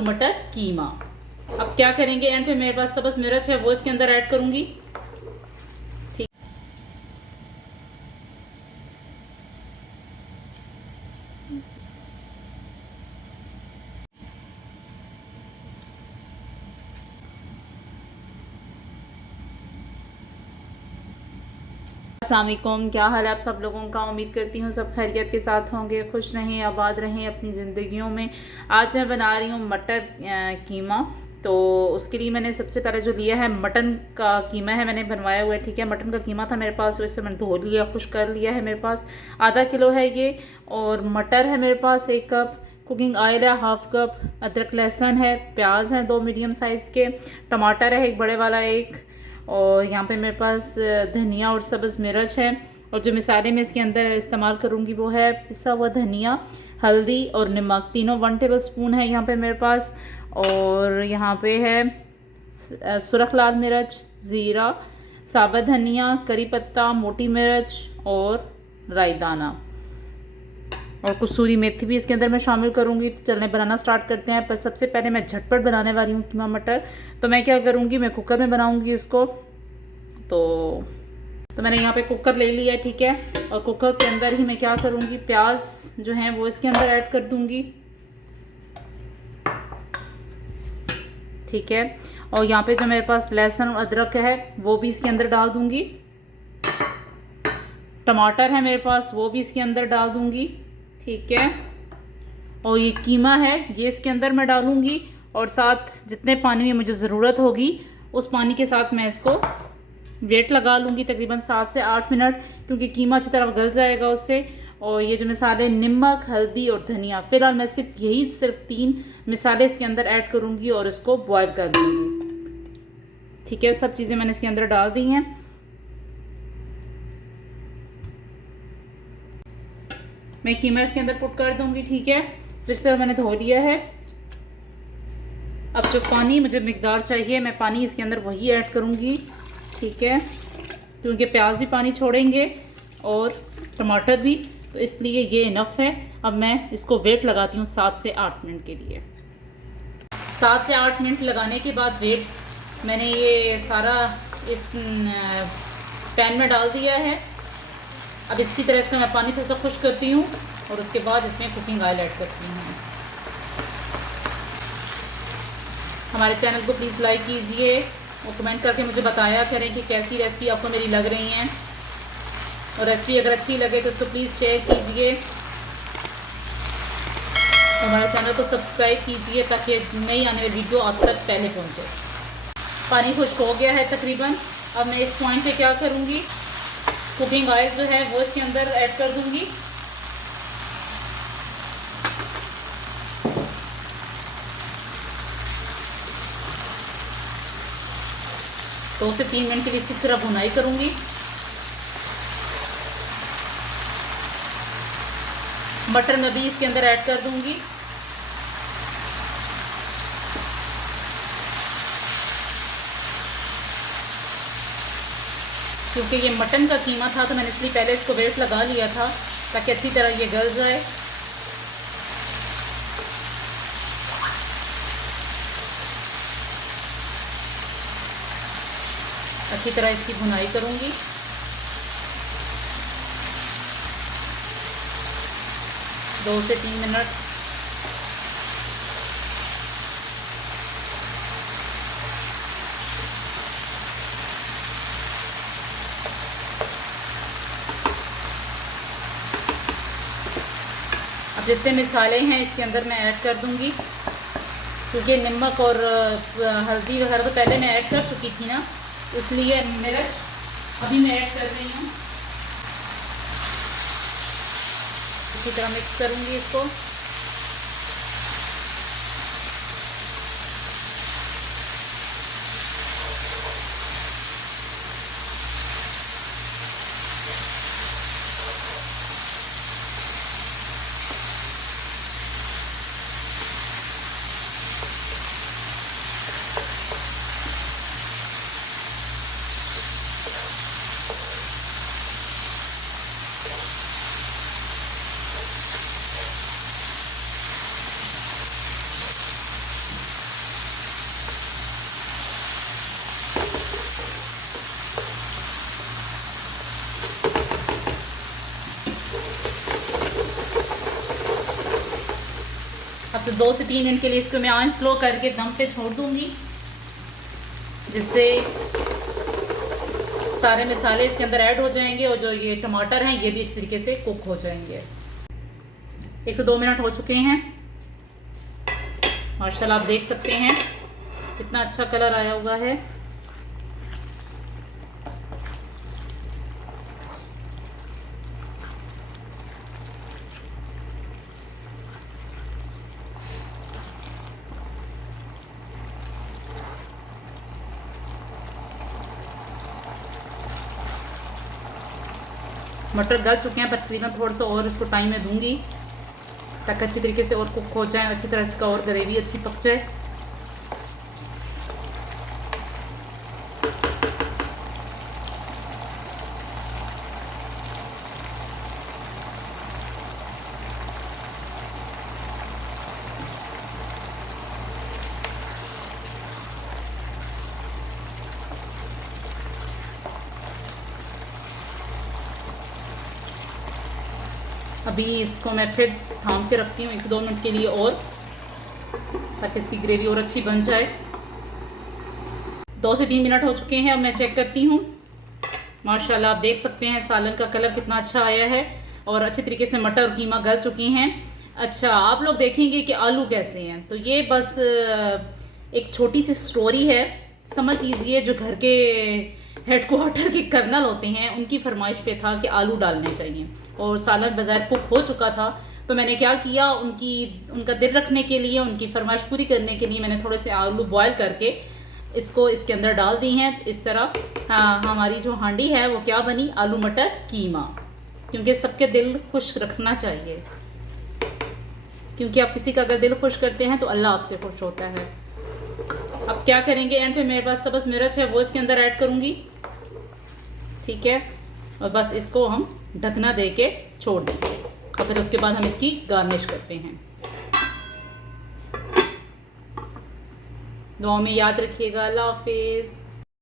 आलू मटर कीमा। अब क्या करेंगे, एंड पे मेरे पास सब्ज़ मिर्च है वो इसके अंदर ऐड करूंगी। ठीक, अस्सलाम वालेकुम, क्या हाल है आप सब लोगों का। उम्मीद करती हूँ सब खैरियत के साथ होंगे, खुश रहें, आबाद रहें अपनी ज़िंदगियों में। आज मैं बना रही हूँ मटर कीमा। तो उसके लिए मैंने सबसे पहले जो लिया है मटन का कीमा है, मैंने बनवाया हुआ है। ठीक है, मटन का कीमा था मेरे पास, वैसे मैंने धो लिया, खुश कर लिया है। मेरे पास आधा किलो है ये। और मटर है मेरे पास 1 कप, कुकिंग ऑयल है 1/2 कप, अदरक लहसुन है, प्याज है 2 मीडियम साइज़ के, टमाटर है 1 बड़े वाला 1, और यहाँ पे मेरे पास धनिया और सब्ज़ मिर्च है। और जो मिसाले मैं इसके अंदर इस्तेमाल करूँगी वो है पिसा हुआ धनिया, हल्दी और नमक, तीनों 1 टेबल स्पून है यहाँ पे मेरे पास। और यहाँ पे है सुरख लाल मिर्च, ज़ीरा, साबुत धनिया, करी पत्ता, मोटी मिर्च और राई दाना, और कसूरी मेथी भी इसके अंदर मैं शामिल करूँगी। तो चलने बनाना स्टार्ट करते हैं। पर सबसे पहले मैं झटपट बनाने वाली हूँ कीमा मटर। तो मैं क्या करूँगी, मैं कुकर में बनाऊँगी इसको। तो मैंने यहाँ पे कुकर ले लिया है। ठीक है, और कुकर के अंदर ही मैं क्या करूँगी, प्याज जो हैं वो इसके अंदर ऐड कर दूँगी। ठीक है, और यहाँ पे जो मेरे पास लहसुन और अदरक है वो भी इसके अंदर डाल दूँगी। टमाटर है मेरे पास वो भी इसके अंदर डाल दूँगी। ठीक है, और ये कीमा है ये इसके अंदर मैं डालूँगी, और साथ जितने पानी में मुझे ज़रूरत होगी उस पानी के साथ मैं इसको वेट लगा लूँगी तकरीबन 7 से 8 मिनट, क्योंकि कीमा अच्छी तरह गल जाएगा उससे। और ये जो मिसाले नमक, हल्दी और धनिया, फिलहाल मैं सिर्फ 3 मिसाले इसके अंदर ऐड करूँगी और इसको बॉयल कर लूँगी। ठीक है, सब चीज़ें मैंने इसके अंदर डाल दी हैं। मैं कीमा इसके अंदर पुट कर दूँगी। ठीक है, जिस तरह मैंने धो लिया है। अब जो पानी मुझे मिकदार चाहिए मैं पानी इसके अंदर वही ऐड करूँगी। ठीक है, क्योंकि प्याज भी पानी छोड़ेंगे और टमाटर भी, तो इसलिए ये इनफ है। अब मैं इसको वेट लगाती हूँ 7 से 8 मिनट के लिए। 7 से 8 मिनट लगाने के बाद वेट मैंने ये सारा इस पैन में डाल दिया है। अब इसी तरह इसका मैं पानी थोड़ा सा खुश करती हूँ और उसके बाद इसमें कुकिंग ऑयल ऐड करती हूँ। हमारे चैनल को प्लीज़ लाइक कीजिए और कमेंट करके मुझे बताया करें कि कैसी रेसिपी आपको मेरी लग रही हैं। और रेसिपी अगर अच्छी लगे तो उसको प्लीज़ शेयर कीजिए, हमारे चैनल को सब्सक्राइब कीजिए ताकि नई आने वाली वीडियो आप तक पहले पहुंचे। पानी खुश्क हो गया है तकरीबन। अब मैं इस पॉइंट पे क्या करूँगी, कुकिंग ऑयल जो है वो इसके अंदर ऐड कर दूँगी। तो 2 से 3 मिनट के लिए इसकी तरह भुनाई करूँगी। मटर मैं भी इसके अंदर ऐड कर दूँगी। क्योंकि ये मटन का कीमा था तो मैंने इसलिए पहले इसको वेट लगा लिया था ताकि अच्छी तरह ये गल जाए। अच्छी तरह इसकी भुनाई करूँगी। दो से 3 मिनट। अब जितने मिसाले हैं इसके अंदर मैं ऐड कर दूँगी, क्योंकि नमक और हल्दी वगैरह तो पहले मैं ऐड कर चुकी थी ना, इसलिए मिर्च अभी मैं ऐड कर रही हूँ। इसी तरह मिक्स करूँगी इसको। 2 से 3 मिनट के लिए इसको मैं आंच स्लो करके दम पे छोड़ दूंगी, जिससे सारे मसाले इसके अंदर ऐड हो जाएंगे और जो ये टमाटर हैं ये भी इस तरीके से कुक हो जाएंगे। 1 से 2 मिनट हो चुके हैं। माशाल्लाह आप देख सकते हैं कितना अच्छा कलर आया हुआ है। मटर गल चुके हैं, पर तकरीबन थोड़ा सा और इसको टाइम में दूंगी ताकि अच्छी तरीके से और कुक हो जाए, अच्छी तरह इसका और ग्रेवी अच्छी पक जाए। अभी इसको मैं फिर ढाँप के रखती हूँ 1 से 2 मिनट के लिए और, ताकि इसकी ग्रेवी और अच्छी बन जाए। 2 से 3 मिनट हो चुके हैं। अब मैं चेक करती हूँ। माशाल्लाह आप देख सकते हैं सालन का कलर कितना अच्छा आया है और अच्छे तरीके से मटर और कीमा गल चुके हैं। अच्छा, आप लोग देखेंगे कि आलू कैसे हैं, तो ये बस एक छोटी सी स्टोरी है, समझ लीजिए। जो घर के हेडक्वार्टर के कर्नल होते हैं उनकी फरमाइश पे था कि आलू डालने चाहिए, और सालन बाज़ार कुक हो चुका था, तो मैंने क्या किया, उनका दिल रखने के लिए, उनकी फरमाइश पूरी करने के लिए मैंने थोड़े से आलू बॉयल करके इसको इसके अंदर डाल दी हैं। इस तरह हमारी जो हांडी है वो क्या बनी, आलू मटर कीमा। क्योंकि सबके दिल खुश रखना चाहिए, क्योंकि आप किसी का अगर दिल खुश करते हैं तो अल्लाह आपसे खुश होता है। अब क्या करेंगे, एंड पे मेरे पास सब्ज़ मिर्च है वो इसके अंदर ऐड करूँगी, ठीक है। और बस इसको हम ढकना दे के छोड़ देंगे और फिर उसके बाद हम इसकी गार्निश करते हैं। दुआ में याद रखिएगा। अल्लाह हाफिज़।